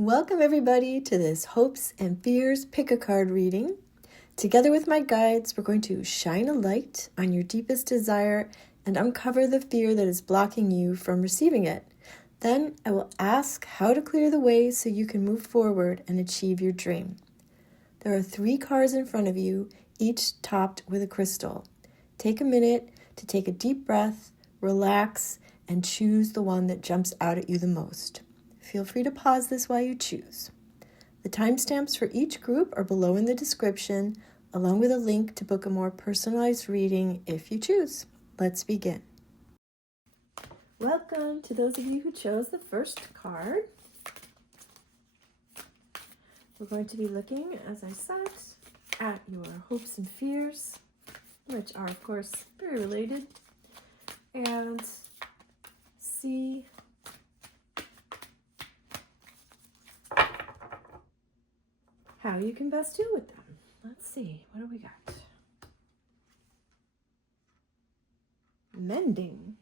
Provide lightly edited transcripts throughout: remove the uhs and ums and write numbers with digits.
Welcome everybody to this Hopes and Fears Pick a Card reading. Together with my guides, we're going to shine a light on your deepest desire and uncover the fear that is blocking you from receiving it. Then I will ask how to clear the way so you can move forward and achieve your dream. There are 3 cards in front of you, each topped with a crystal. Take a minute to take a deep breath, relax, and choose the one that jumps out at you the most. Feel free to pause this while you choose. The timestamps for each group are below in the description, along with a link to book a more personalized reading if you choose. Let's begin. Welcome to those of you who chose the first card. We're going to be looking, as I said, at your hopes and fears, which are, of course, very related, and see how you can best deal with them. Let's see, what do we got? Mending.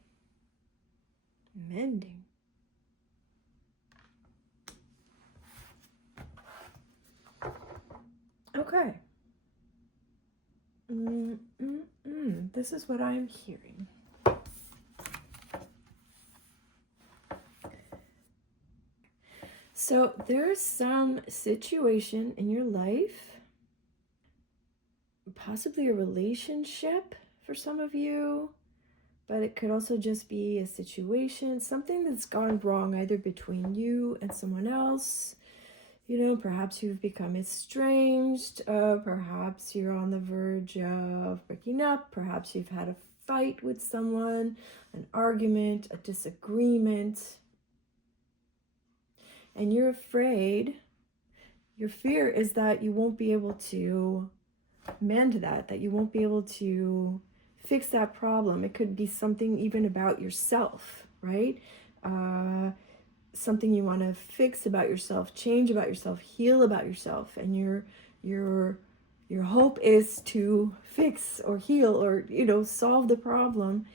Okay. This is what I'm hearing. So there's some situation in your life, possibly a relationship for some of you, but it could also just be a situation, something that's gone wrong either between you and someone else. You know, perhaps you've become estranged, perhaps you're on the verge of breaking up, perhaps you've had a fight with someone, an argument, a disagreement, and you're afraid. Your fear is that you won't be able to mend that you won't be able to fix that problem. It could be something even about yourself, right? Something you want to fix about yourself, change about yourself, heal about yourself, and your hope is to fix or heal or solve the problem,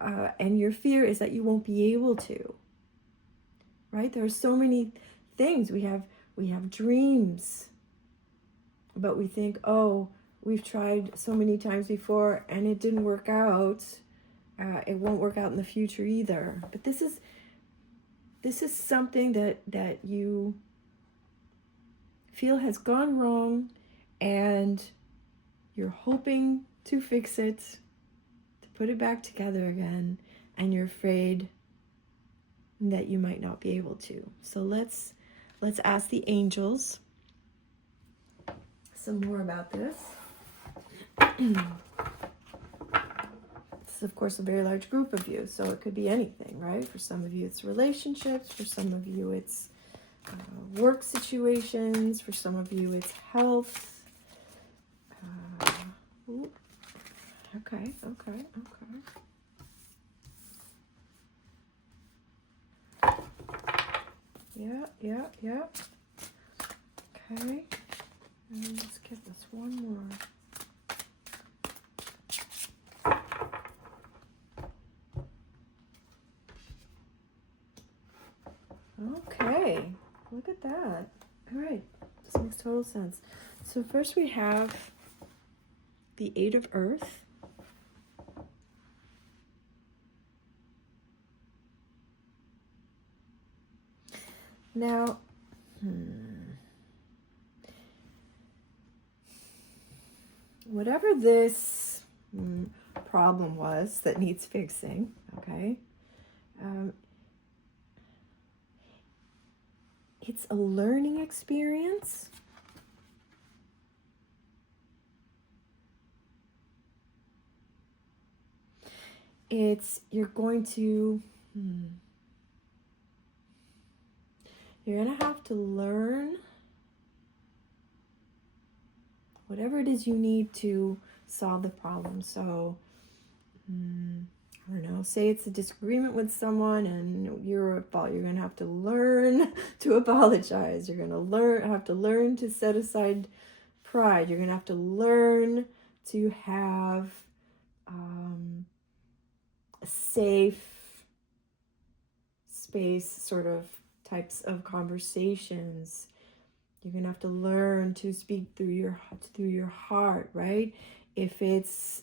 and your fear is that you won't be able to. Right? There are so many things. We have dreams, but we think, oh, we've tried so many times before and it didn't work out. It won't work out in the future either. But this is something that you feel has gone wrong, and you're hoping to fix it, to put it back together again, and you're afraid that you might not be able to. So let's ask the angels some more about this. This is, of course, a very large group of you, so it could be anything, right? For some of you, it's relationships. For some of you, it's work situations. For some of you, it's health. Okay. Yeah. Okay. And let's give this one more. Okay. Look at that. All right. This makes total sense. So first we have the 8 of Earth. Now, whatever this problem was that needs fixing, okay, it's a learning experience. You're going to have to learn whatever it is you need to solve the problem. So, I don't know, say it's a disagreement with someone and you're at fault. You're going to have to learn to apologize. You're going to have to learn to set aside pride. You're going to have to learn to have a safe space sort of types of conversations. You're going to have to learn to speak through your heart, right? If it's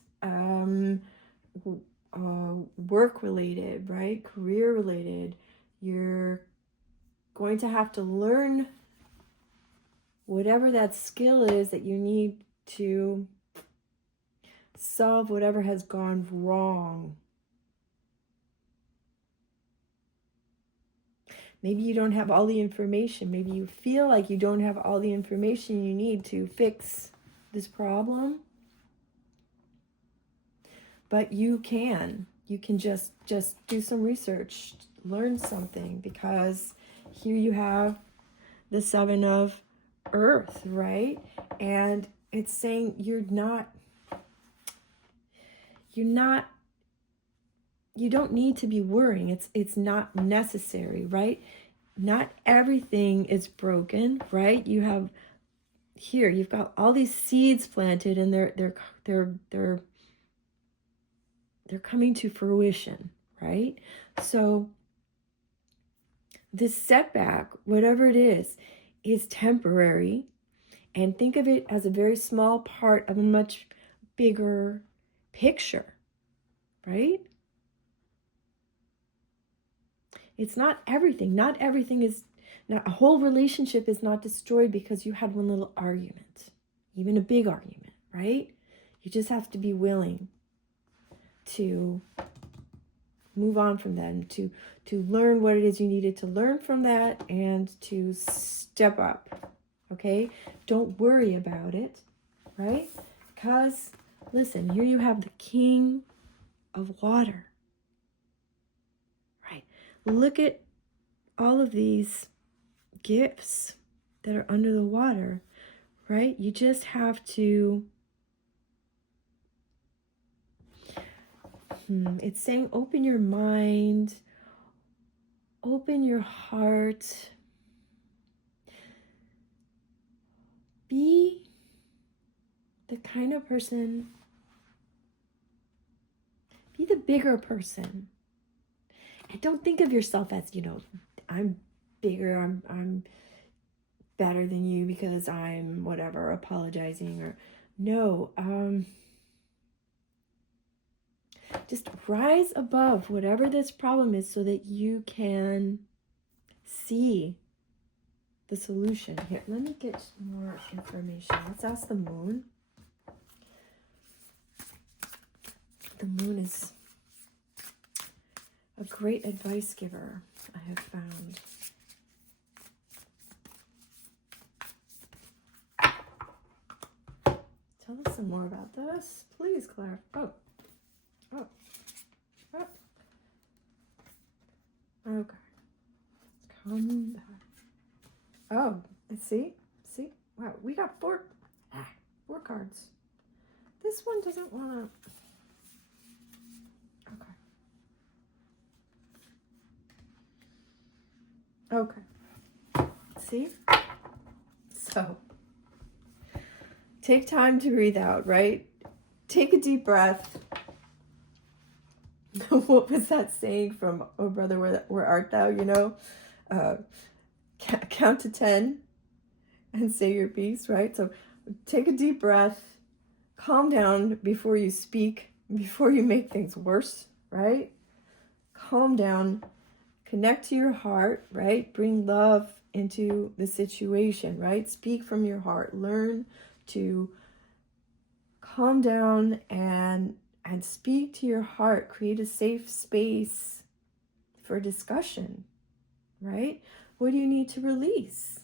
work related, right? Career related, you're going to have to learn whatever that skill is that you need to solve whatever has gone wrong. Maybe you don't have all the information. Maybe you feel like you don't have all the information you need to fix this problem. But you can. You can just do some research, learn something, because here you have the 7 of Earth, right? And it's saying you don't need to be worrying. It's not necessary, right? Not everything is broken, right? You've got all these seeds planted, and they're coming to fruition, right? So this setback, whatever it is temporary, and think of it as a very small part of a much bigger picture, right? It's not everything. Not everything is, not a whole relationship is not destroyed because you had one little argument, even a big argument, right? You just have to be willing to move on from that, to learn what it is you needed to learn from that, and to step up, okay? Don't worry about it, right? Because, listen, here you have the King of Water, right? Look at all of these gifts that are under the water, right? You just have to, it's saying open your mind, open your heart, be the kind of person, be the bigger person. And don't think of yourself as, I'm bigger, I'm better than you because I'm whatever, apologizing, or no, just rise above whatever this problem is so that you can see the solution. Here, let me get more information. Let's ask the moon. The moon is a great advice giver, I have found. Tell us some more about this, please, Claire. Oh. Okay. Let's come back. Oh, see? Wow, we got four cards. This one doesn't want to. Okay. See? So, take time to breathe out, right? Take a deep breath. What was that saying from "Oh Brother, where art thou?" Count to 10 and say your piece, right? So take a deep breath, calm down before you speak, before you make things worse, right? Calm down, connect to your heart, right? Bring love into the situation, right? Speak from your heart. Learn to calm down and speak to your heart. Create a safe space for discussion, right? What do you need to release?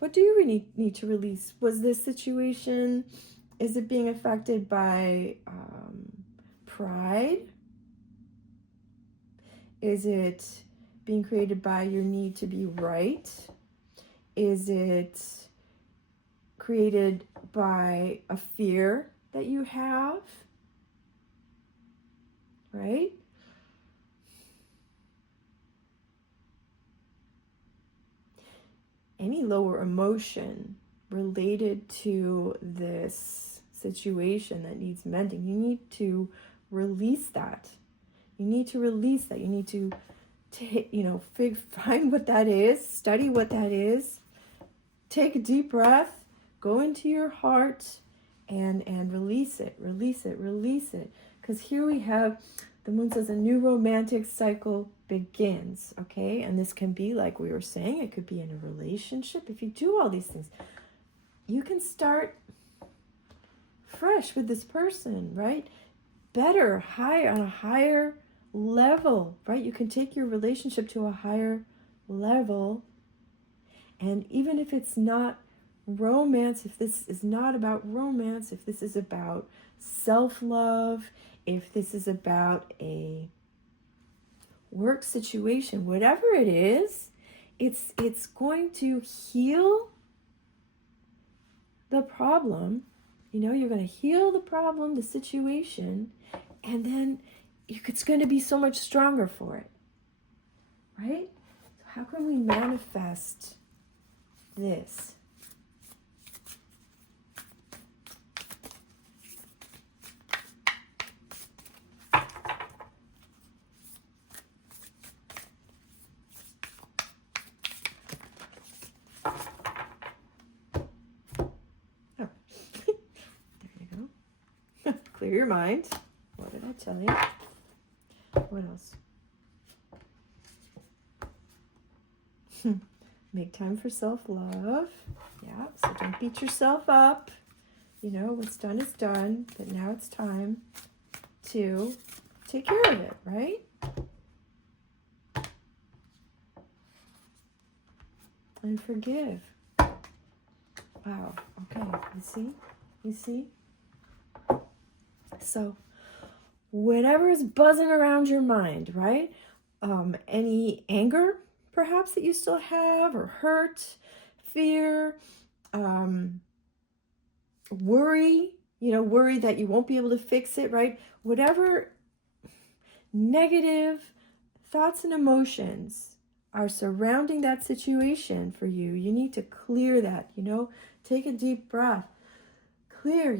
What do you really need to release? Was this situation, is it being affected by pride? Is it being created by your need to be right? Is it created by a fear that you have? Right? Any lower emotion related to this situation that needs mending, you need to release that. You need to release that. You need to find what that is, study what that is, take a deep breath, go into your heart, and release it. Because here we have, the moon says, a new romantic cycle begins, okay? And this can be, like we were saying, it could be in a relationship. If you do all these things, you can start fresh with this person, right? Better, higher, on a higher level, right? You can take your relationship to a higher level. And even if it's not romance, if this is not about romance, if this is about self-love, if this is about a work situation, whatever it is, it's going to heal the problem. You're going to heal the problem, the situation, and then it's going to be so much stronger for it, right? So how can we manifest this? Clear your mind. What did I tell you? What else? Make time for self-love. Yeah, so don't beat yourself up. What's done is done, but now it's time to take care of it, right? And forgive. Wow, okay, you see? So, whatever is buzzing around your mind, right? Any anger, perhaps, that you still have, or hurt, fear, worry, worry that you won't be able to fix it, right? Whatever negative thoughts and emotions are surrounding that situation for you, you need to clear that, take a deep breath, clear,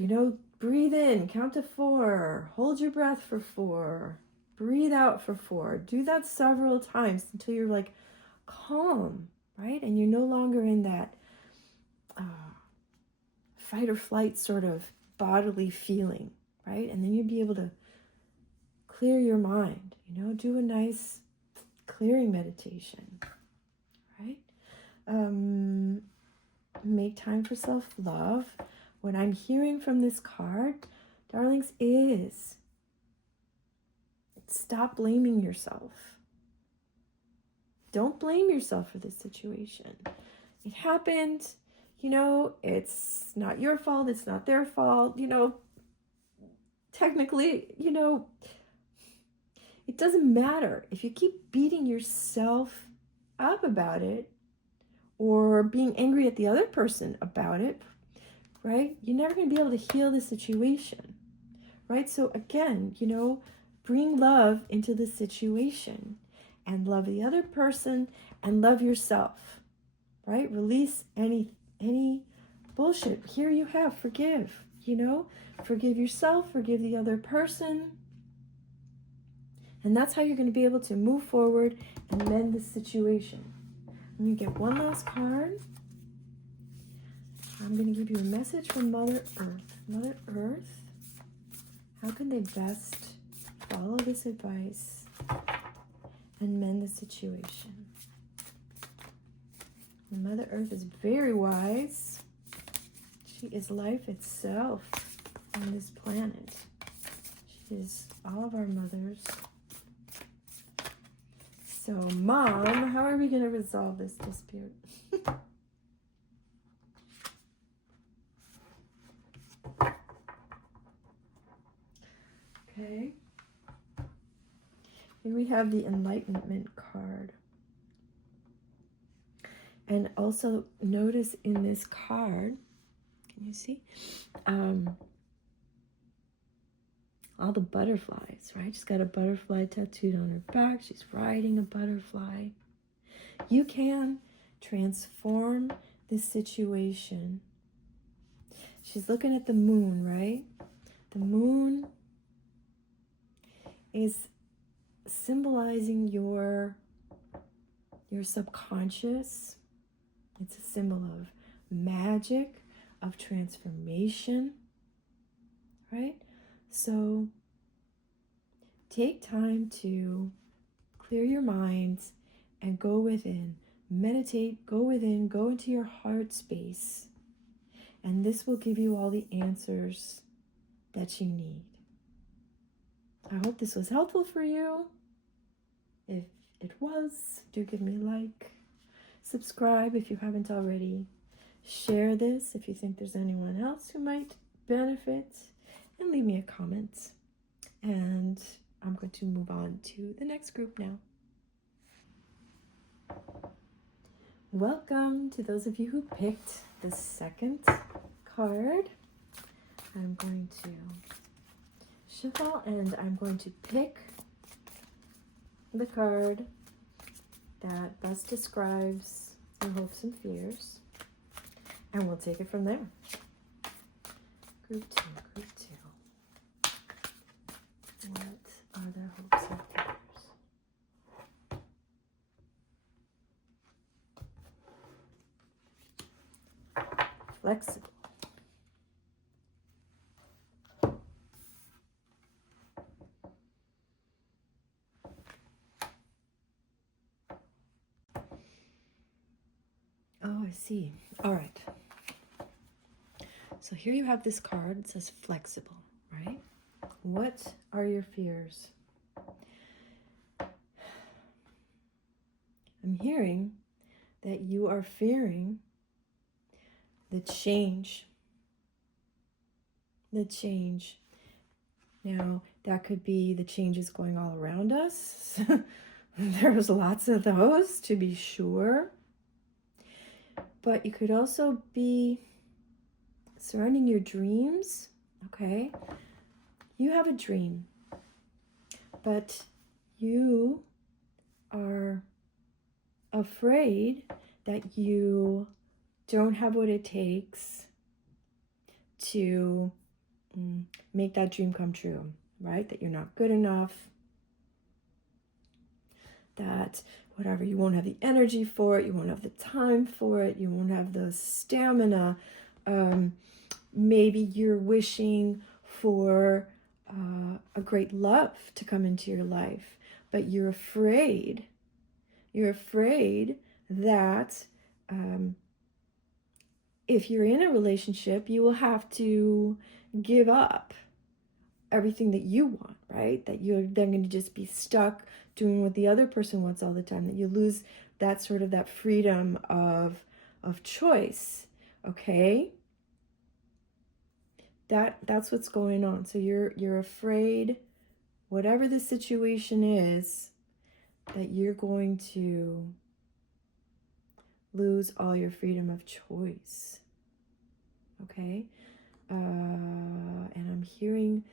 breathe in, count to 4, hold your breath for 4, breathe out for 4. Do that several times until you're like calm, right? And you're no longer in that fight or flight sort of bodily feeling, right? And then you'll be able to clear your mind, do a nice clearing meditation, right? Make time for self-love. What I'm hearing from this card, darlings, is stop blaming yourself. Don't blame yourself for this situation. It happened, it's not your fault, it's not their fault, technically, it doesn't matter. If you keep beating yourself up about it, or being angry at the other person about it, right? You're never going to be able to heal the situation, right? So again, bring love into the situation and love the other person and love yourself, right? Release any bullshit. Here you have forgive, forgive yourself, forgive the other person. And that's how you're going to be able to move forward and mend the situation. Let me get one last card. I'm going to give you a message from Mother Earth. Mother Earth, how can they best follow this advice and mend the situation? And Mother Earth is very wise. She is life itself on this planet. She is all of our mothers. So, Mom, how are we going to resolve this dispute? Okay. Here we have the Enlightenment card. And also notice in this card, can you see? All the butterflies, right? She's got a butterfly tattooed on her back. She's riding a butterfly. You can transform this situation. She's looking at the moon, right? The moon is symbolizing your your subconscious. It's a symbol of magic, of transformation, right? So take time to clear your minds and go within. Meditate, go within, go into your heart space. And this will give you all the answers that you need. I hope this was helpful for you. If it was, do give me a like. Subscribe if you haven't already. Share this if you think there's anyone else who might benefit. And leave me a comment. And I'm going to move on to the next group now. Welcome to those of you who picked the second card. I'm going to shuffle and I'm going to pick the card that best describes your hopes and fears, and we'll take it from there. Group two. What are their hopes and fears? Flexible. Oh, I see. All right. So here you have this card. It says flexible, right? What are your fears? I'm hearing that you are fearing the change. The change. Now, that could be the changes going all around us. There's lots of those, to be sure. But you could also be surrounding your dreams, okay? You have a dream, but you are afraid that you don't have what it takes to make that dream come true, right? That you're not good enough, that whatever, you won't have the energy for it, you won't have the time for it, you won't have the stamina. Maybe you're wishing for a great love to come into your life, but you're afraid that if you're in a relationship, you will have to give up everything that you want, right? That you're then going to just be stuck doing what the other person wants all the time, that you lose that sort of that freedom of choice, okay? That's what's going on. So you're afraid, whatever the situation is, that you're going to lose all your freedom of choice, okay? And I'm hearing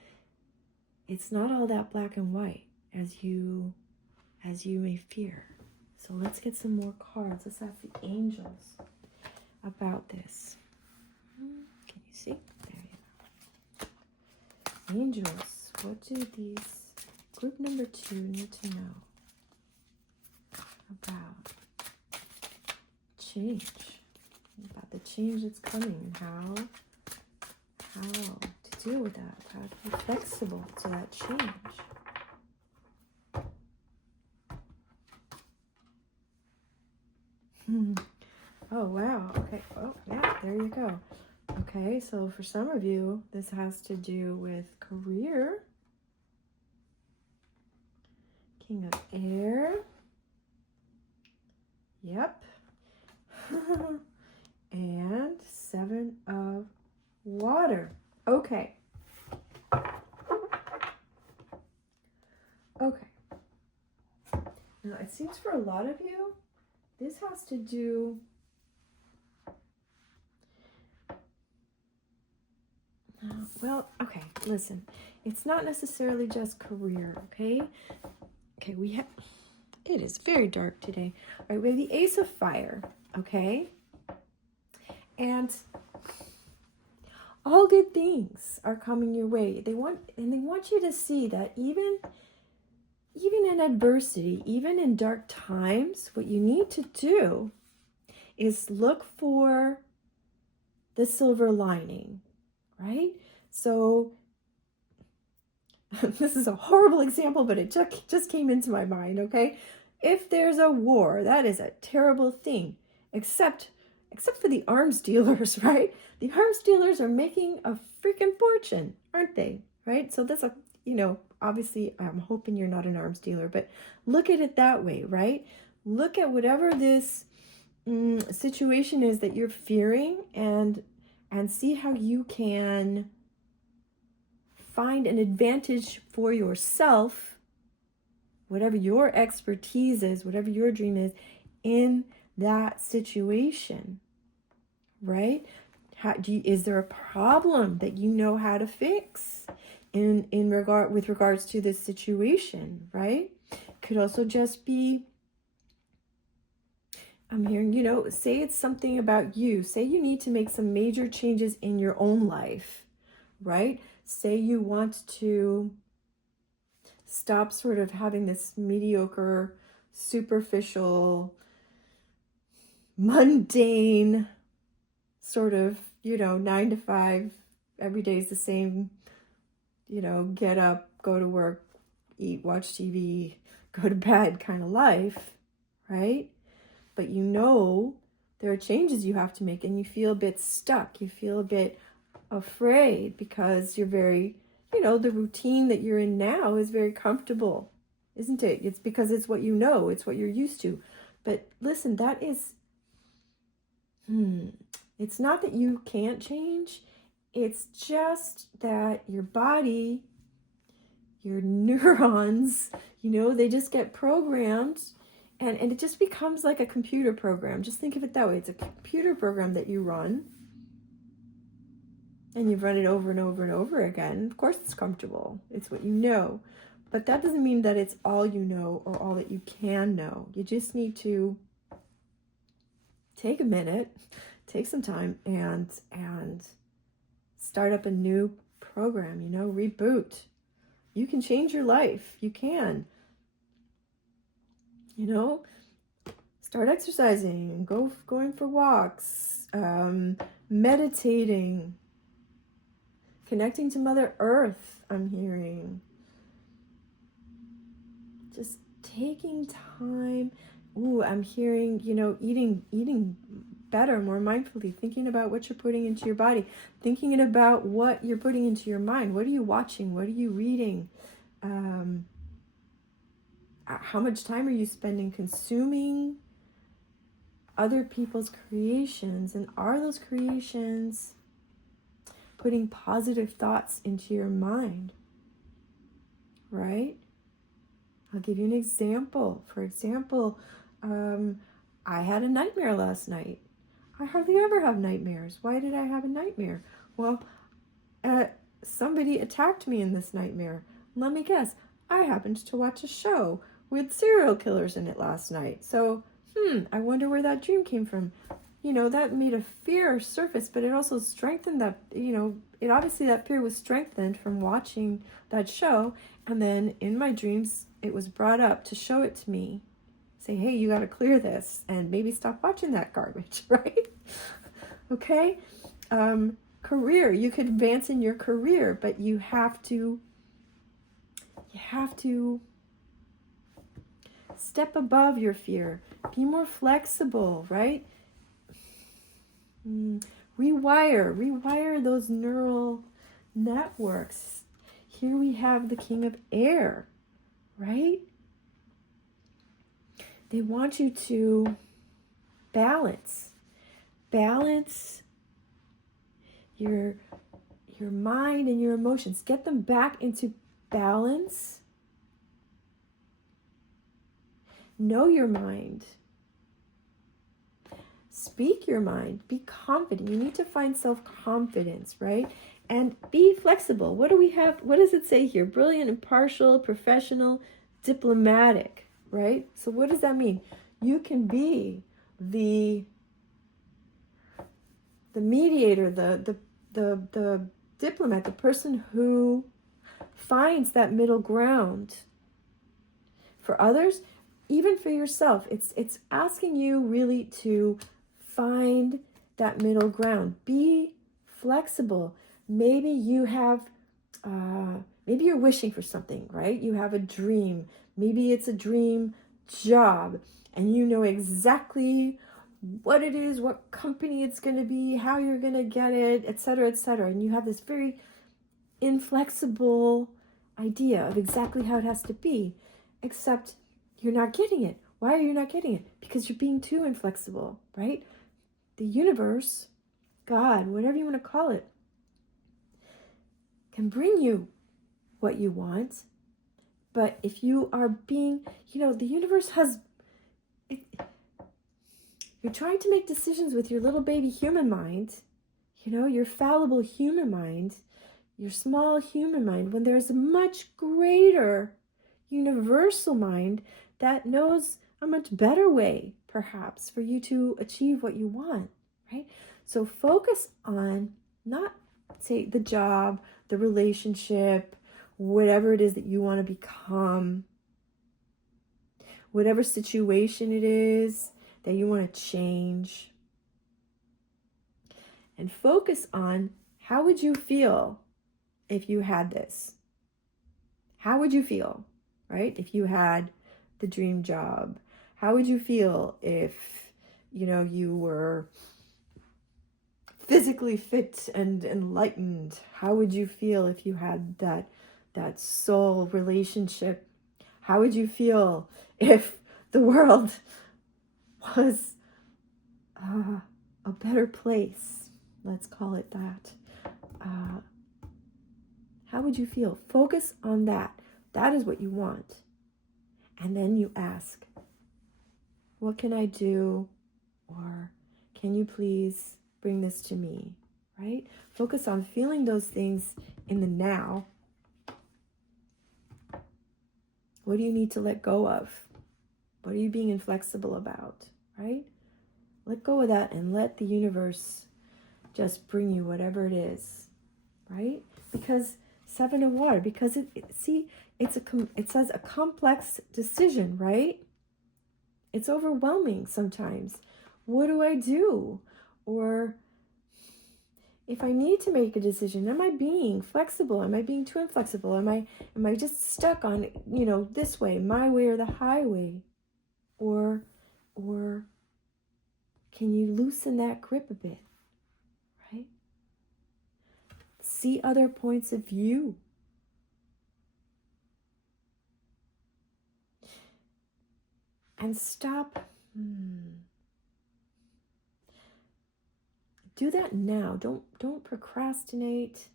it's not all that black and white as you may fear. So let's get some more cards. Let's ask the angels about this. Can you see? There you go. Angels, what do these group number 2 need to know about change? About the change that's coming and how to deal with that, how to be flexible to that change. Oh, wow. Okay. Oh, yeah, there you go. Okay, so for some of you, this has to do with career. King of Air. Yep. And 7 of Water. Okay. Okay. Now, it seems for a lot of you, this has to do well, okay, listen. It's not necessarily just career, okay? Okay, it is very dark today. All right, we have the Ace of Fire, okay? And all good things are coming your way. They want you to see that even even in adversity, even in dark times, what you need to do is look for the silver lining, right? So this is a horrible example, but it just came into my mind, okay? If there's a war, that is a terrible thing, except for the arms dealers, right? The arms dealers are making a freaking fortune, aren't they? Right? So that's a, obviously I'm hoping you're not an arms dealer, but look at it that way, right? Look at whatever this situation is that you're fearing, and see how you can find an advantage for yourself, whatever your expertise is, whatever your dream is, in that situation, right? Is there a problem that you know how to fix with regards to this situation, right? Could also just be, I'm hearing, say it's something about you. Say you need to make some major changes in your own life, right? Say you want to stop sort of having this mediocre, superficial, mundane sort of, 9 to 5, every day is the same, get up, go to work, eat, watch TV, go to bed kind of life, right? But there are changes you have to make, and you feel a bit stuck. You feel a bit afraid because you're very, the routine that you're in now is very comfortable, isn't it? It's because it's what you know, it's what you're used to. But listen, that is, it's not that you can't change. It's just that your body, your neurons, they just get programmed. And it just becomes like a computer program. Just think of it that way. It's a computer program that you run. And you've run it over and over and over again. Of course it's comfortable. It's what you know. But that doesn't mean that it's all you know or all that you can know. You just need to take a minute, take some time, and start up a new program, reboot. You can change your life. You can. Start exercising, going for walks, meditating, connecting to Mother Earth, I'm hearing. Just taking time. I'm hearing, eating better, more mindfully, thinking about what you're putting into your body, thinking about what you're putting into your mind. What are you watching? What are you reading? How much time are you spending consuming other people's creations? And are those creations putting positive thoughts into your mind? Right? I'll give you an example. For example, I had a nightmare last night. I hardly ever have nightmares. Why did I have a nightmare? Well, somebody attacked me in this nightmare. Let me guess. I happened to watch a show with serial killers in it last night. So, I wonder where that dream came from. That made a fear surface, but it also strengthened that, obviously that fear was strengthened from watching that show. And then in my dreams, it was brought up to show it to me. Say, hey, you got to clear this and maybe stop watching that garbage, right? Okay? Career, you could advance in your career, but you have to step above your fear. Be more flexible, right? Rewire those neural networks. Here we have the King of Air, right? They want you to balance your mind and your emotions. Get them back into balance. Know your mind. Speak your mind. Be confident. You need to find self-confidence, right? And be flexible. What do we have? What does it say here? Brilliant, impartial, professional, diplomatic, right? So what does that mean? You can be the mediator, the diplomat, the person who finds that middle ground for others, even for yourself. It's asking you really to find that middle ground. Be flexible. Maybe you have, maybe you're wishing for something, right? You have a dream. Maybe it's a dream job, and you know exactly what it is, what company it's going to be, how you're going to get it, etc., etc. And you have this very inflexible idea of exactly how it has to be, except you're not getting it. Why are you not getting it? Because you're being too inflexible, right? The universe, God, whatever you want to call it, can bring you what you want. But if you are being, the universe has, you're trying to make decisions with your little baby human mind, your fallible human mind, your small human mind, when there's a much greater universal mind that knows a much better way, perhaps, for you to achieve what you want, right? So focus on not, say, the job, the relationship, whatever it is that you want to become, whatever situation it is that you want to change. And focus on, how would you feel if you had this? How would you feel, right? If you had the dream job, how would you feel if, you were physically fit and enlightened? How would you feel if you had that soul relationship? How would you feel if the world was a better place? Let's call it that. How would you feel? Focus on that. That is what you want. And then you ask, what can I do? Or can you please bring this to me? Right? Focus on feeling those things in the now. What do you need to let go of? What are you being inflexible about? Right? Let go of that and let the universe just bring you whatever it is. Right? Because Seven of Water, because it says a complex decision, right? It's overwhelming sometimes. What do I do? Or if I need to make a decision, am I being flexible? Am I being too inflexible? Am I just stuck on, this way, my way or the highway? Or can you loosen that grip a bit? Right? See other points of view. And stop. Do that now. Don't procrastinate.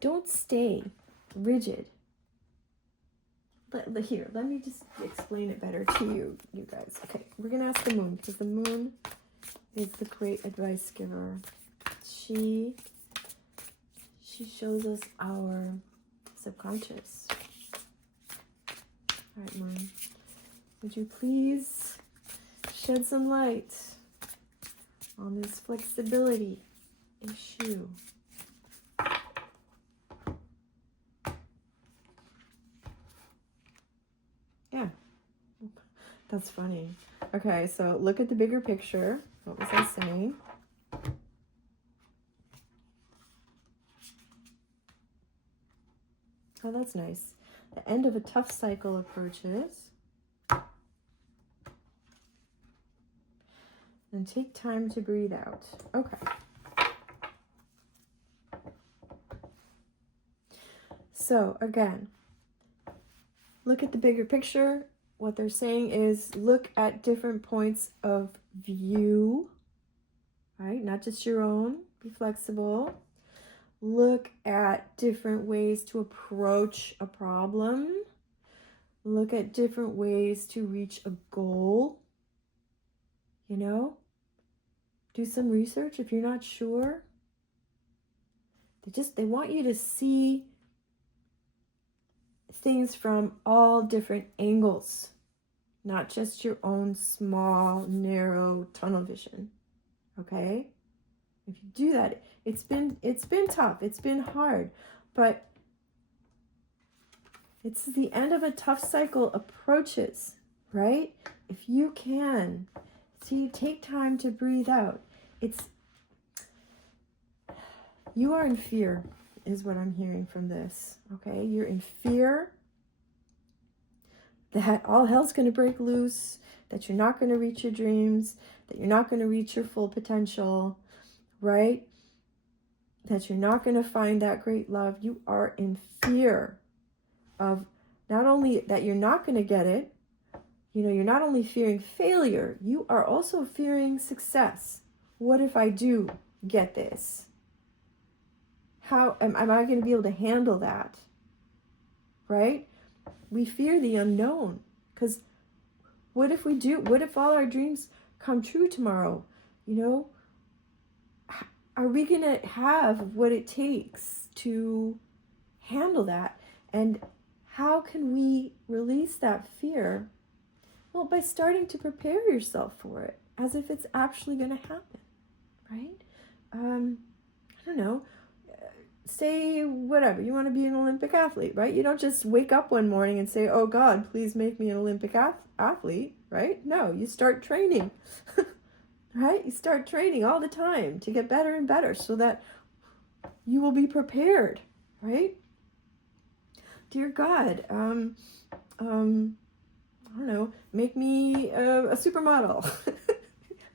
Don't stay rigid. Here, let me just explain it better to you guys. Okay, we're gonna ask the moon, because the moon is the great advice giver. She shows us our subconscious. All right, moon, would you please shed some light on this flexibility issue? Yeah, that's funny. Okay, so look at the bigger picture. What was I saying? Oh, that's nice. The end of a tough cycle approaches. And take time to breathe out. Okay. So again, look at the bigger picture. What they're saying is look at different points of view, right? Not just your own. Be flexible. Look at different ways to approach a problem. Look at different ways to reach a goal. Do some research if you're not sure. They want you to see things from all different angles, not just your own small, narrow tunnel vision. Okay? If you do that, it's been tough, it's been hard, But it's the end of a tough cycle approaches, right? If you can, see, take time to breathe out. You are in fear, is what I'm hearing from this, okay? You're in fear that all hell's going to break loose, that you're not going to reach your dreams, that you're not going to reach your full potential, right? That you're not going to find that great love. You are in fear of not only that you're not going to get it, you're not only fearing failure, you are also fearing success. What if I do get this? How am I going to be able to handle that? Right? We fear the unknown, because what if we do? What if all our dreams come true tomorrow? Are we going to have what it takes to handle that? And how can we release that fear? Well, by starting to prepare yourself for it as if it's actually going to happen, right? I don't know. Say whatever, you want to be an Olympic athlete, right? You don't just wake up one morning and say, oh God, please make me an Olympic athlete, right? No, you start training, right? You start training all the time to get better and better so that you will be prepared, right? Dear God, I don't know, make me a supermodel.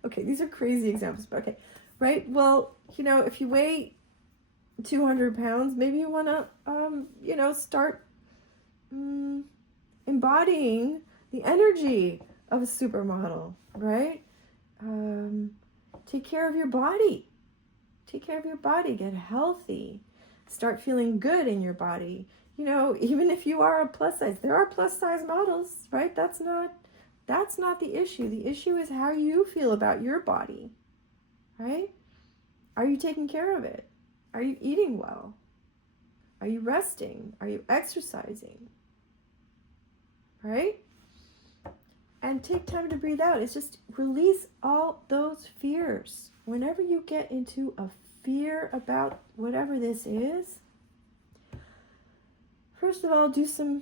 Okay, these are crazy examples, but okay, right? Well, if you weigh 200 pounds, maybe you want to, start embodying the energy of a supermodel, right? Take care of your body. Take care of your body. Get healthy. Start feeling good in your body. Even if you are a plus size, there are plus size models, right? That's not the issue. The issue is how you feel about your body, right? Are you taking care of it? Are you eating well? Are you resting? Are you exercising? Right? And take time to breathe out. It's just release all those fears. Whenever you get into a fear about whatever this is, first of all, do some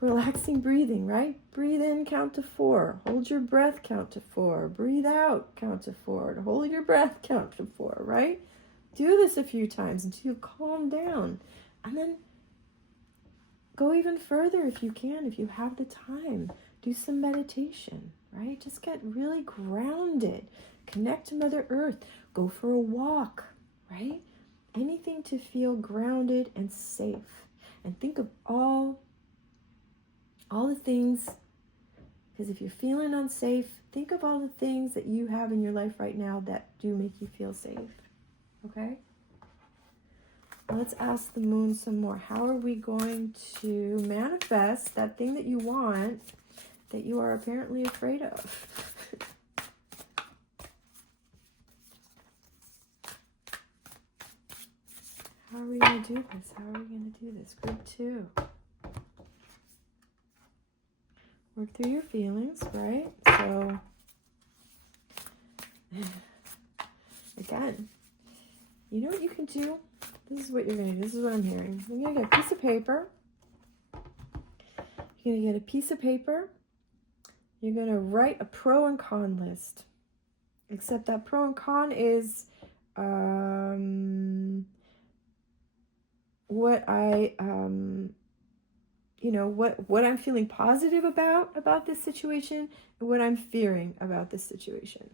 relaxing breathing, right? Breathe in, count to 4. Hold your breath, count to 4. Breathe out, count to 4. Hold your breath, count to 4, right? Do this a few times until you calm down. And then go even further if you can, if you have the time. Do some meditation, right? Just get really grounded. Connect to Mother Earth. Go for a walk, right? Anything to feel grounded and safe. And think of all the things, because if you're feeling unsafe, think of all the things that you have in your life right now that do make you feel safe. Okay? Let's ask the moon some more. How are we going to manifest that thing that you want that you are apparently afraid of? How are we going to do this? How are we going to do this? Group 2. Work through your feelings, right? So, again, you know what you can do? This is what you're going to do. This is what I'm hearing. You're going to get a piece of paper. You're going to get a piece of paper. You're going to write a pro and con list. Except that pro and con is what I'm feeling positive about this situation and what I'm fearing about this situation.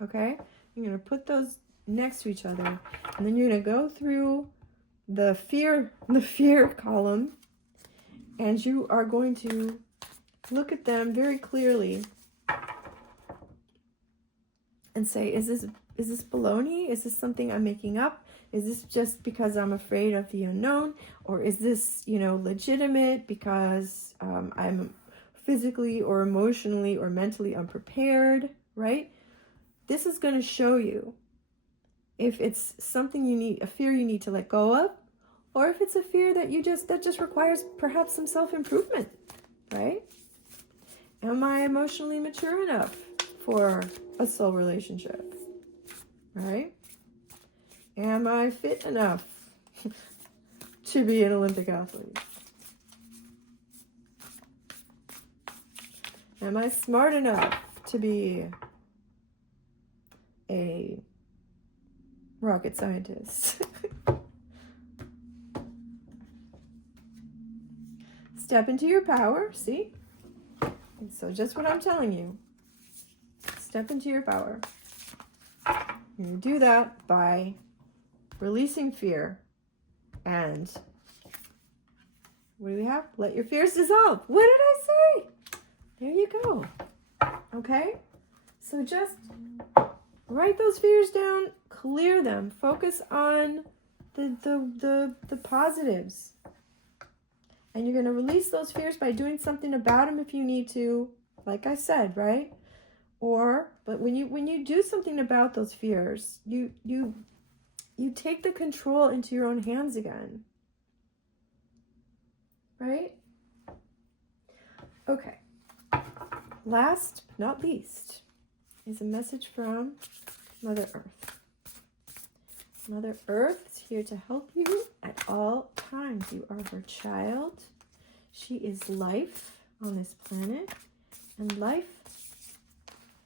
Okay? You're going to put those next to each other, and then you're going to go through the fear column, and you are going to look at them very clearly and say, is this baloney? Is this something I'm making up? Is this just because I'm afraid of the unknown? Or is this, legitimate because I'm physically or emotionally or mentally unprepared, right? This is going to show you if it's something a fear you need to let go of, or if it's a fear that just requires perhaps some self-improvement, right? Am I emotionally mature enough for a soul relationship, right? Am I fit enough to be an Olympic athlete? Am I smart enough to be a rocket scientist? Step into your power, see? And so just what I'm telling you. Step into your power. You're going to do that by releasing fear. And what do we have? Let your fears dissolve. What did I say? There you go. Okay? So just write those fears down, clear them, focus on the positives. And you're going to release those fears by doing something about them if you need to, like I said, right? But when you do something about those fears, you take the control into your own hands again. Right? Okay. Last but not least is a message from Mother Earth. Mother Earth is here to help you at all times. You are her child. She is life on this planet. And life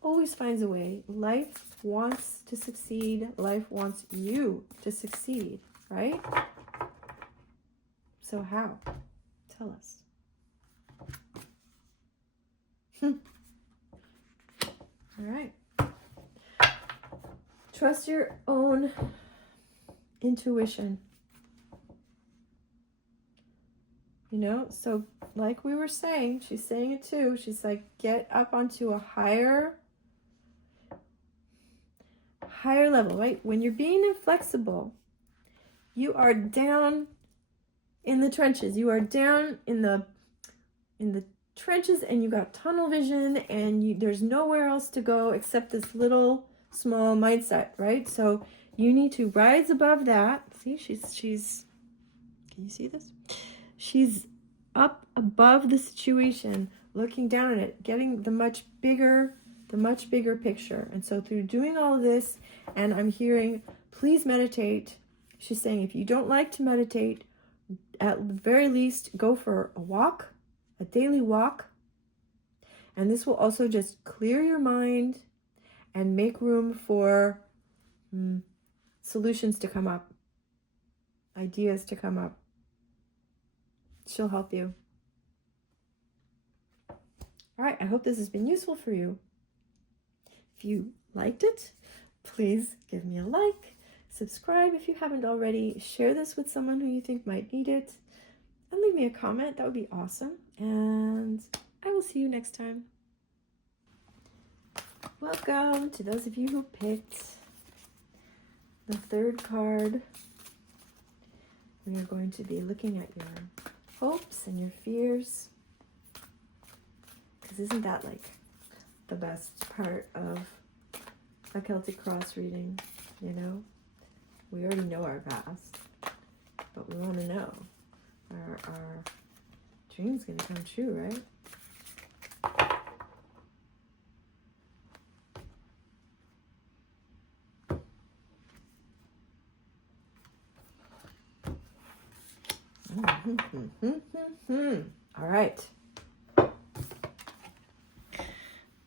always finds a way. Life wants to succeed. Life wants you to succeed, right? So how? Tell us. All right. Trust your own intuition. You know, so like we were saying, she's saying it too. She's like, get up onto a higher level, right? When you're being inflexible, you are down in the trenches. You are down in the trenches, and you got tunnel vision, and there's nowhere else to go except this little small mindset, right? So you need to rise above that. See, she's can you see this? She's up above the situation, looking down at it, getting the much bigger picture. And so through doing all of this, and I'm hearing, please meditate. She's saying, if you don't like to meditate, at the very least, go for a walk, a daily walk. And this will also just clear your mind and make room for solutions to come up, ideas to come up. She'll help you. All right, I hope this has been useful for you. If you liked it, please give me a like, subscribe if you haven't already, share this with someone who you think might need it, and leave me a comment. That would be awesome. And I will see you next time. Welcome to those of you who picked the third card. We are going to be looking at your hopes and your fears. Because isn't that like the best part of a Celtic cross reading, you know? We already know our past, but we want to know, our dreams going to come true, right? All right.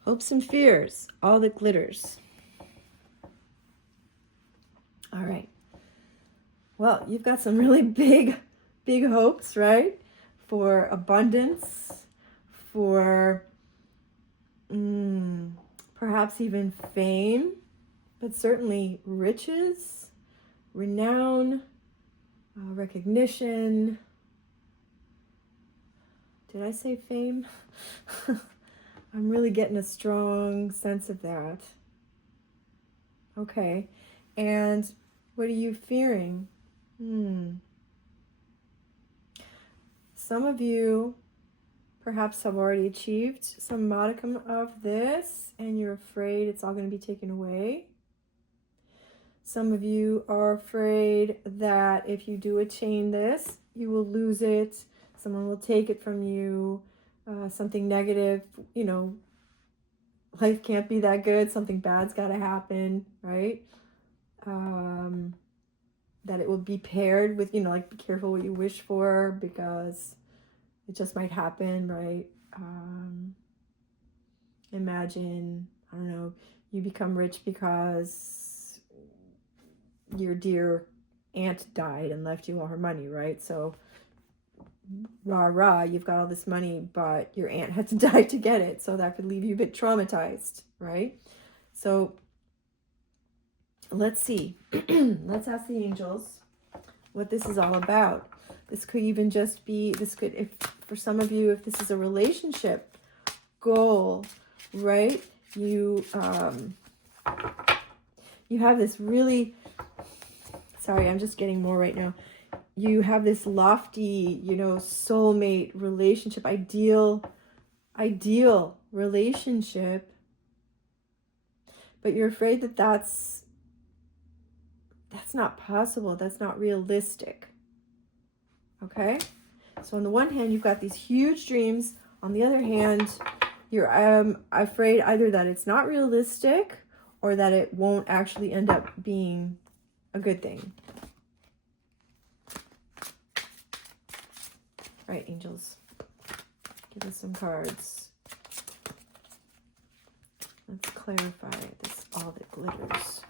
Hopes and fears, all that glitters. All right. Well, you've got some really big hopes, right? For abundance, for perhaps even fame, but certainly riches, renown, recognition. Did I say fame? I'm really getting a strong sense of that. Okay. And what are you fearing? Some of you perhaps have already achieved some modicum of this, and you're afraid it's all going to be taken away. Some of you are afraid that if you do attain this, you will lose it. Someone will take it from you. Something negative, you know, life can't be that good. Something bad's got to happen, right? that it will be paired with, like, be careful what you wish for, because it just might happen, right? Imagine, I don't know, you become rich because your dear aunt died and left you all her money, right? So, rah, rah, you've got all this money, but your aunt had to die to get it. So that could leave you a bit traumatized, right? So let's see. Let's ask the angels what this is all about. This could even just be, if for some of you, if this is a relationship goal, right? You have this really, sorry, I'm just getting more right now. You have this lofty, soulmate relationship, ideal relationship, but you're afraid that that's not possible. That's not realistic. Okay? So on the one hand, you've got these huge dreams. On the other hand, you're afraid either that it's not realistic or that it won't actually end up being a good thing. All right, angels, give us some cards. Let's clarify this, all that glitters.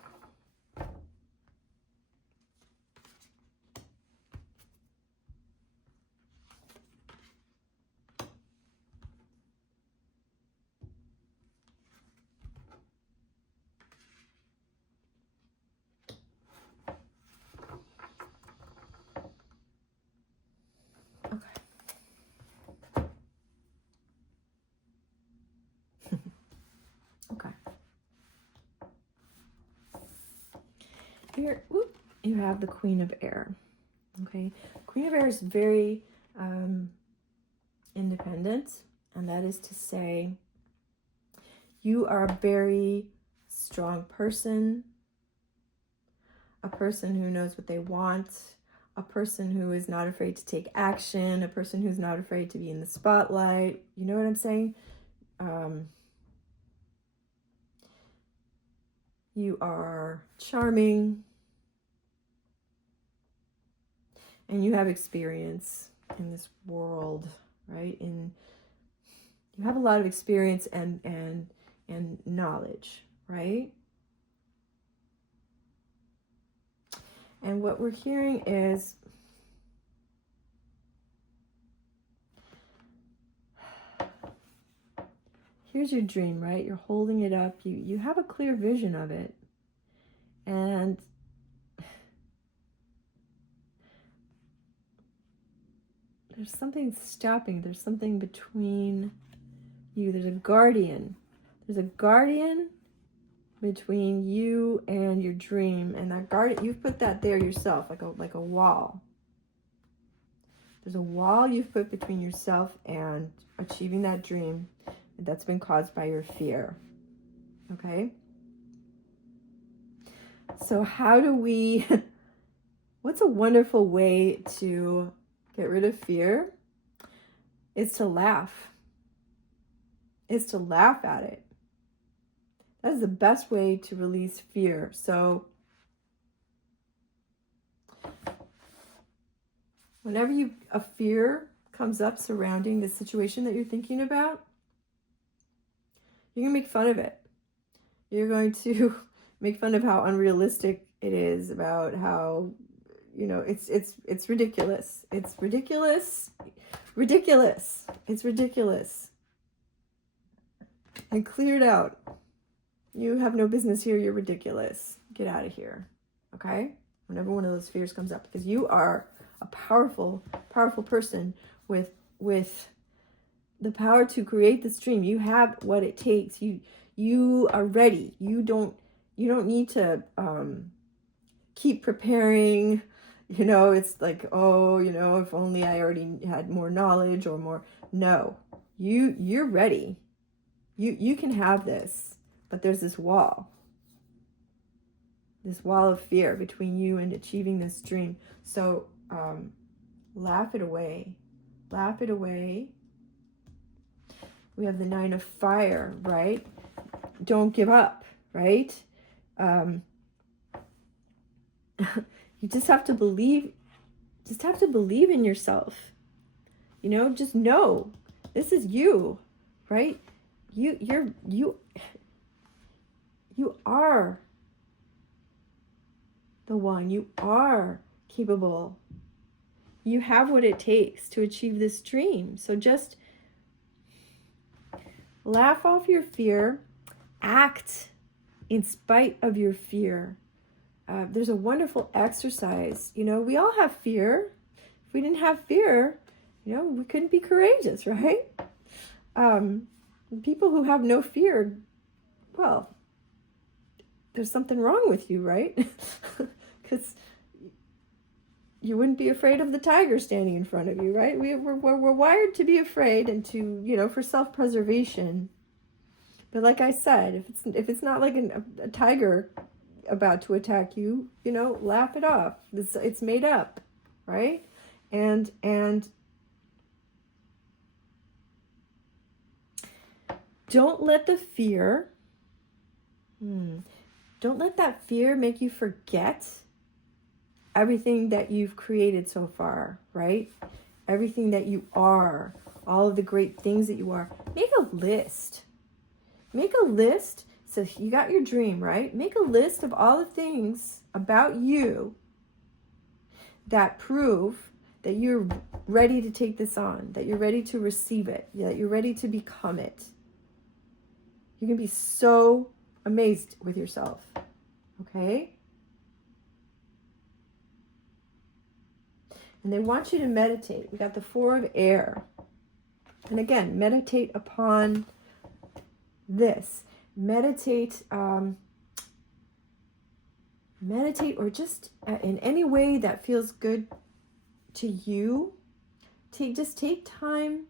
Here, you have the Queen of Air. Okay, Queen of Air is very independent, and that is to say, you are a very strong person, a person who knows what they want, a person who is not afraid to take action, a person who's not afraid to be in the spotlight. You know what I'm saying? You are charming, and you have experience in this world, right? You have a lot of experience and knowledge, right? And what we're hearing is, here's your dream, right? You're holding it up. You have a clear vision of it. And there's something stopping. There's something between you. There's a guardian. There's a guardian between you and your dream. And that guardian, you've put that there yourself, like a wall. There's a wall you've put between yourself and achieving that dream. That's been caused by your fear. Okay? So how do we, what's a wonderful way to get rid of fear? Is to laugh. Is to laugh at it. That is the best way to release fear. So whenever a fear comes up surrounding the situation that you're thinking about, you're going to make fun of it. You're going to make fun of how unrealistic it is, about how, it's ridiculous. It's ridiculous. Ridiculous. It's ridiculous. And clear it out. You have no business here. You're ridiculous. Get out of here. Okay? Whenever one of those fears comes up, because you are a powerful, powerful person with the power to create this dream. You have what it takes. You are ready. You don't need to keep preparing. It's like, if only I already had more knowledge or more. No, you're ready. You can have this, but there's this wall of fear between you and achieving this dream. So laugh it away. Laugh it away. We have the 9 of Fire, right? Don't give up, right? You just have to believe in yourself. You know, just know this is you, right? You are the one. You are capable. You have what it takes to achieve this dream. So just laugh off your fear, act in spite of your fear. There's a wonderful exercise. You know, we all have fear. If we didn't have fear, you know, we couldn't be courageous, right? People who have no fear, well, there's something wrong with you, right? Because you wouldn't be afraid of the tiger standing in front of you, right? We're wired to be afraid and to, you know, for self-preservation. But like I said, if it's not like a tiger about to attack you, you know, laugh it off. It's made up, right? And don't let the fear, don't let that fear make you forget everything that you've created so far, right? Everything that you are, all of the great things that you are. Make a list. Make a list. So you got your dream, right? Make a list of all the things about you that prove that you're ready to take this on, that you're ready to receive it, that you're ready to become it. You can be so amazed with yourself, okay? And they want you to meditate. We got the 4 of air. And again, meditate upon this. Meditate or just in any way that feels good to you. Just take time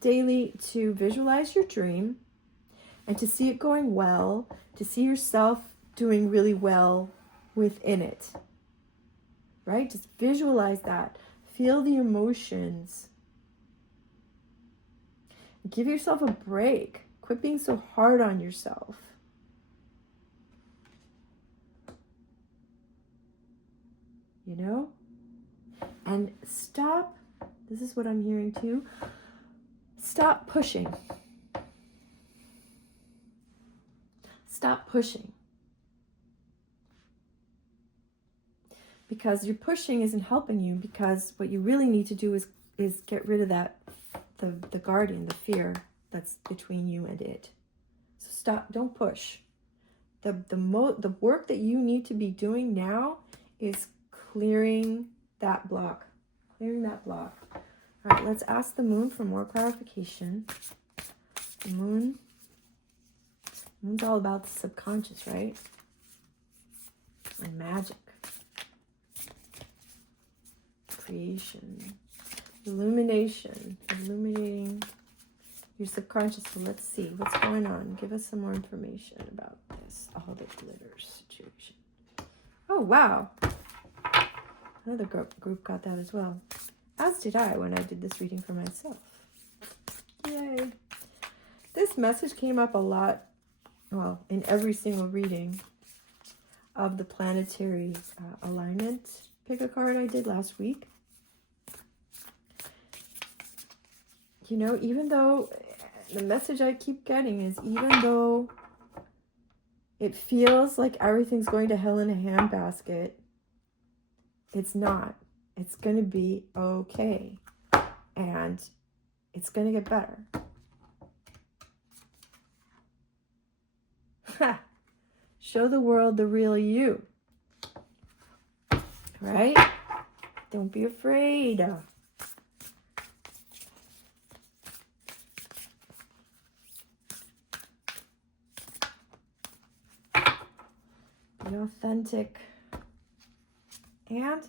daily to visualize your dream and to see it going well, to see yourself doing really well within it, right? Just visualize that. Feel the emotions. Give yourself a break. Quit being so hard on yourself. You know? And stop, this is what I'm hearing too, stop pushing. Stop pushing. Because your pushing isn't helping you, because what you really need to do is get rid of that, the guardian, the fear that's between you and it. So stop, don't push. The work that you need to be doing now is clearing that block. Clearing that block. All right, let's ask the moon for more clarification. The moon's all about the subconscious, right? And magic. Creation. Illumination. Illuminating your subconscious. So let's see what's going on. Give us some more information about this. All the glitter situation. Oh, wow. Another group got that as well. As did I when I did this reading for myself. Yay. This message came up a lot, well, in every single reading of the planetary alignment pick a card I did last week. You know, even though the message I keep getting is, even though it feels like everything's going to hell in a handbasket, it's not. It's going to be okay. And it's going to get better. Ha! Show the world the real you. Right? Don't be afraid. Be authentic. And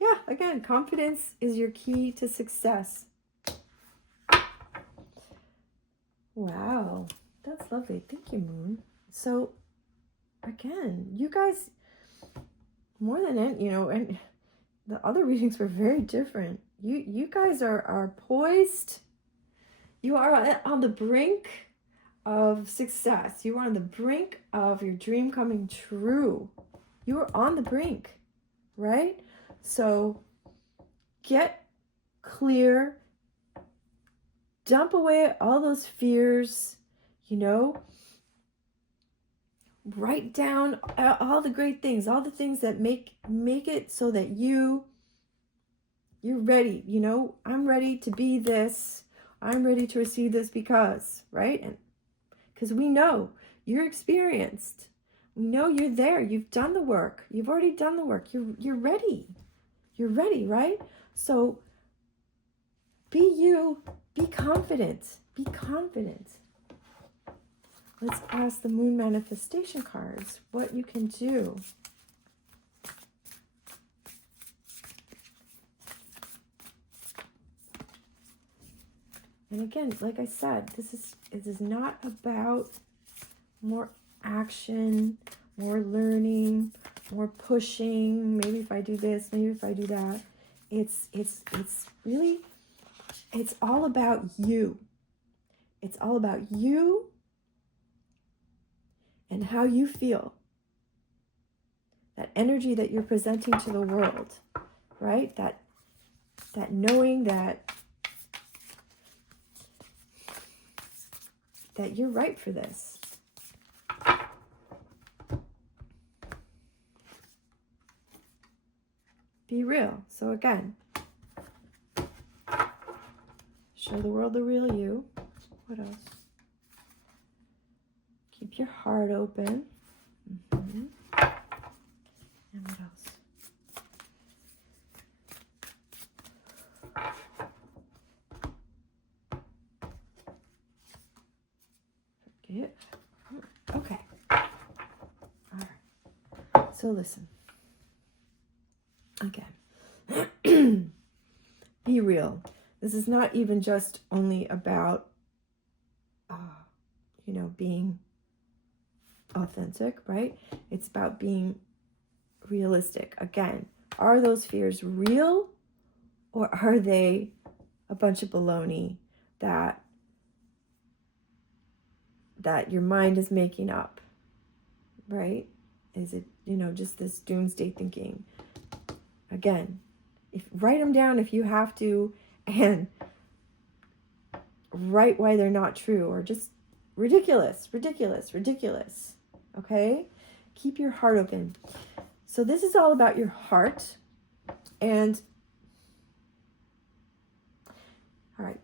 yeah, again, confidence is your key to success. Wow, that's lovely. Thank you, Moon. So again, you guys, more than any, you know, and the other readings were very different. You guys are poised. You are on the brink of success. You are on the brink of your dream coming true. You are on the brink. right? So get clear, dump away all those fears, write down all the great things, all the things that make it so that you're ready. I'm ready to be this. I'm ready to receive this because, right? And because we know you're experienced. We know you're there. You've done the work. You've already done the work. You're ready. You're ready, right? So be you. Be confident. Be confident. Let's ask the moon manifestation cards what you can do. And again, like I said, it is not about more action, more learning, more pushing. Maybe if I do this, maybe if I do that. It's really, it's all about you. It's all about you and how you feel. That energy that you're presenting to the world, right? That knowing that you're right for this. Be real. So again, show the world the real you. What else? Keep your heart open. Mm-hmm. And what else? Forgive. Okay. All right. So listen. Again. Be real. This is not even just only about, being authentic, right? It's about being realistic. Again, are those fears real, or are they a bunch of baloney that your mind is making up, right? Is it, just this doomsday thinking? Again, write them down if you have to, and write why they're not true, or just ridiculous. Okay? Keep your heart open. So this is all about your heart. And all right,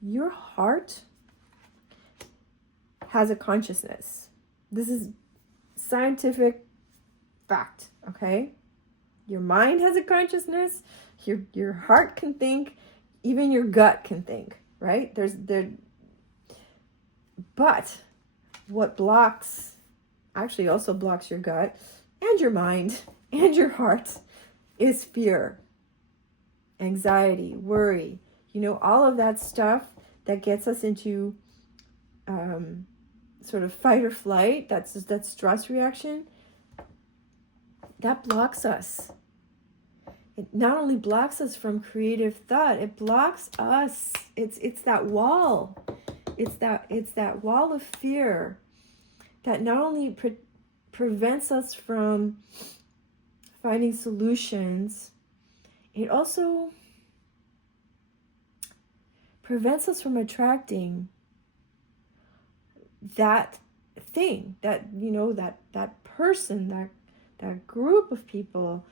your heart has a consciousness. This is scientific fact, okay? Your mind has a consciousness. Your heart can think. Even your gut can think, right? But what also blocks your gut and your mind and your heart is fear, anxiety, worry. All of that stuff that gets us into sort of fight or flight, that stress reaction, that blocks us. It not only blocks us from creative thought, it blocks us. It's that wall. It's that wall of fear that not only prevents us from finding solutions, it also prevents us from attracting that thing, that person, that group of people,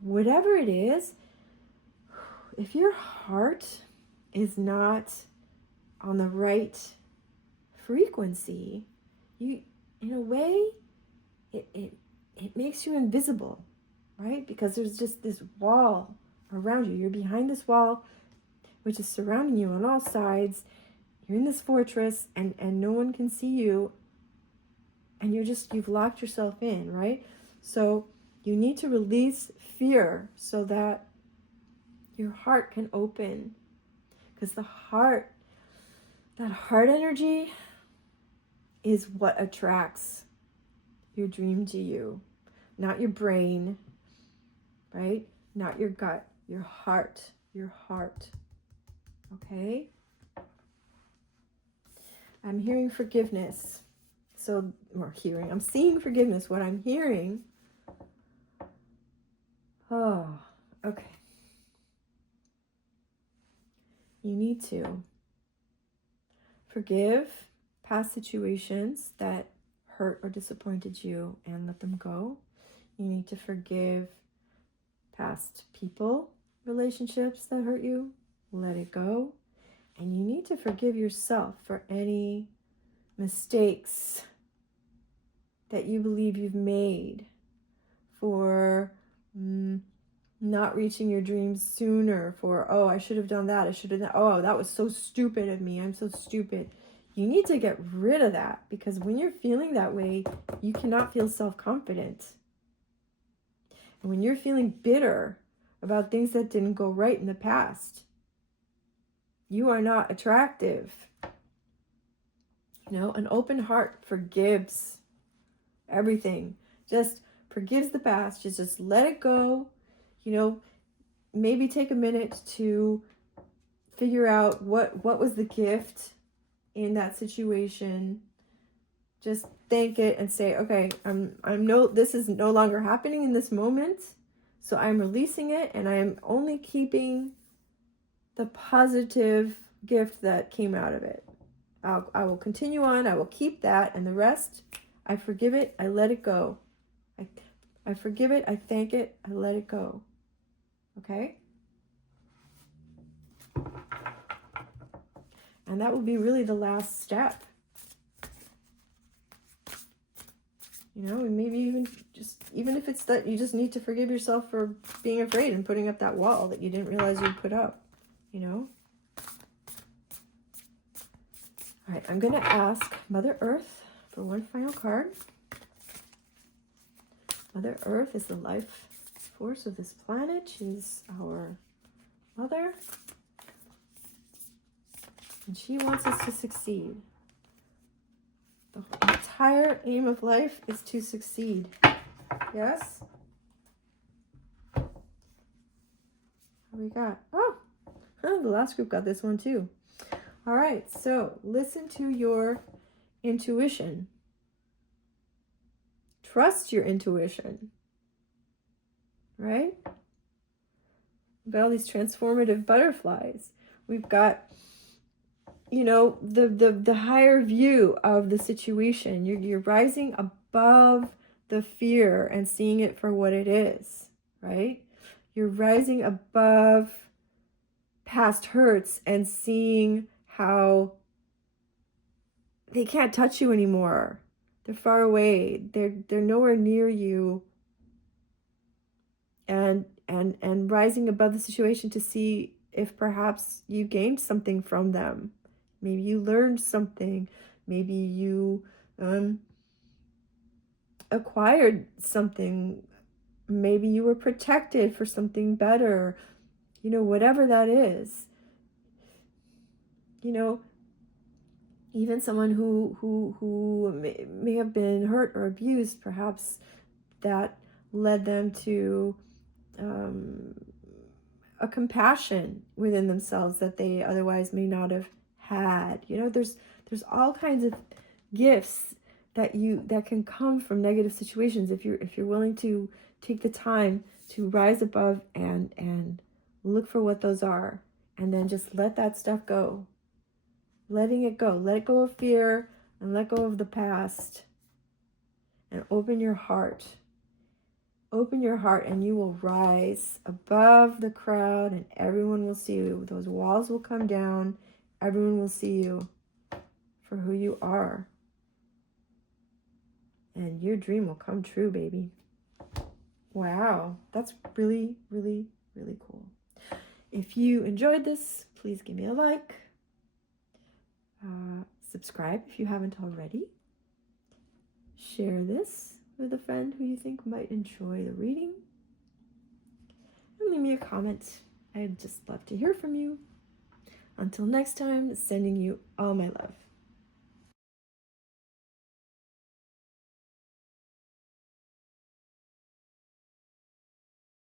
whatever it is. If your heart is not on the right frequency, you, in a way, it makes you invisible, right? Because there's just this wall around you. You're behind this wall, which is surrounding you on all sides. You're in this fortress, and no one can see you, and you've locked yourself in, right? So you need to release fear so that your heart can open, because that heart energy is what attracts your dream to you, not your brain, right? Not your gut, your heart, okay? I'm hearing forgiveness. I'm seeing forgiveness. What I'm hearing Oh, okay. You need to forgive past situations that hurt or disappointed you and let them go. You need to forgive past people, relationships that hurt you, let it go. And you need to forgive yourself for any mistakes that you believe you've made, for not reaching your dreams sooner, for, oh, I should have done that, I should have done, oh, that was so stupid of me, I'm so stupid. You need to get rid of that, because when you're feeling that way, you cannot feel self-confident. And when you're feeling bitter about things that didn't go right in the past, you are not attractive. You know, an open heart forgives everything. Just forgives the past. Just let it go. You know, maybe take a minute to figure out what was the gift in that situation. Just thank it and say, okay, this is no longer happening in this moment. So I'm releasing it, and I'm only keeping the positive gift that came out of it. I will continue on. I will keep that, and the rest, I forgive it. I let it go. I forgive it. I thank it. I let it go. Okay? And that will be really the last step. You know, and maybe even if it's that you just need to forgive yourself for being afraid and putting up that wall that you didn't realize you'd put up, you know? All right, I'm going to ask Mother Earth for one final card. Mother Earth is the life force of this planet. She's our mother. And she wants us to succeed. The entire aim of life is to succeed. Yes? What we got? Oh, the last group got this one too. All right, so listen to your intuition. Trust your intuition. Right? We've got all these transformative butterflies. We've got, you know, the higher view of the situation. You're rising above the fear and seeing it for what it is, right? You're rising above past hurts and seeing how they can't touch you anymore. They're far away. They're nowhere near you. And rising above the situation to see if perhaps you gained something from them. Maybe you learned something. Maybe you acquired something. Maybe you were protected for something better. You know, whatever that is. You know, even someone who may have been hurt or abused, perhaps that led them to a compassion within themselves that they otherwise may not have had. You know, there's all kinds of gifts that can come from negative situations if you're willing to take the time to rise above and look for what those are, and then just let that stuff go. Letting it go. Let go of fear and let go of the past, and open your heart. Open your heart and you will rise above the crowd, and everyone will see you. Those walls will come down. Everyone will see you for who you are. And your dream will come true, baby. Wow. That's really, really, really cool. If you enjoyed this, please give me a like. Subscribe if you haven't already. Share this with a friend who you think might enjoy the reading. And leave me a comment. I'd just love to hear from you. Until next time, sending you all my love.